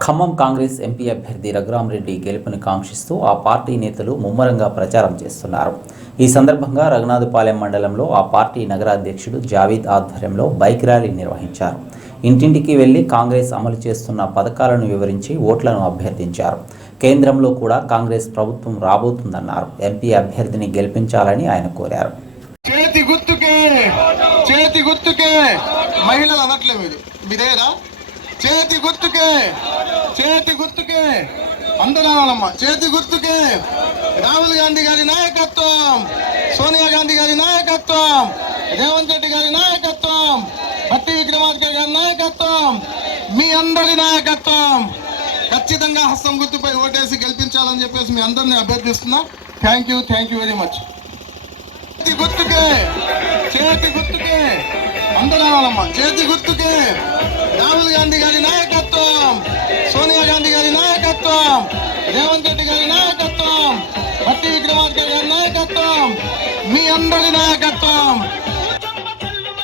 Khammam Congress MP అభ్యర్థి రఘురామరెడ్డి గెలుపుని కాంక్షిస్తూ ఆ party నేతలు ముమ్మరంగా ప్రచారం చేస్తున్నారు. ఈ సందర్భంగా రఘునాథపాలెం మండలంలో ఆ పార్టీ నగరాధ్యక్షుడు జావీద్ ఆధ్వర్యంలో బైక్ ర్యాలీ నిర్వహించారు. ఇంటింటికి వెళ్ళి కాంగ్రెస్ అమలు చేస్తున్న పథకాలను వివరించి ఓట్లను అభ్యర్థించారు. కేంద్రంలో కూడా కాంగ్రెస్ ప్రభుత్వం రాబోతుందన్నారు. ఎంపీ అభ్యర్థిని గెలిపించాలని ఆయన కోరారు. చేతి గుర్తుకే చేతి గుర్తుకే మహిళలు అనట్లేదు. మీదేరా? చేతి గుర్తుకే చేతి గుర్తుకే. అందరాలమ్మ చేతి గుర్తుకే. రాహుల్ గాంధీ గారి నాయకత్వం సోనియా గాంధీ గారి నాయకత్వం రేవంత్ రెడ్డి గారి నాయకత్వం భట్టి విక్రమార్క గారి నాయకత్వం మీ అందరి నాయకత్వం. ఖచ్చితంగా హస్తం గుర్తుపై ఓటేసి గెలిపించాలని చెప్పేసి మీ అందరిని అభ్యర్థిస్తున్నా. Thank you thank you very much చేతి గుర్తుకే చేతి గుర్తుకే. అందరాలమ్మ చేతి గుర్తుకే. గాంధీ గారి నాయకత్వం సోనియా గాంధీ గారి నాయకత్వం రేవంత్ రెడ్డి గారి నాయకత్వం భట్టి విక్రమార్క గారి నాయకత్వం మీ అందరి నాయకత్వం.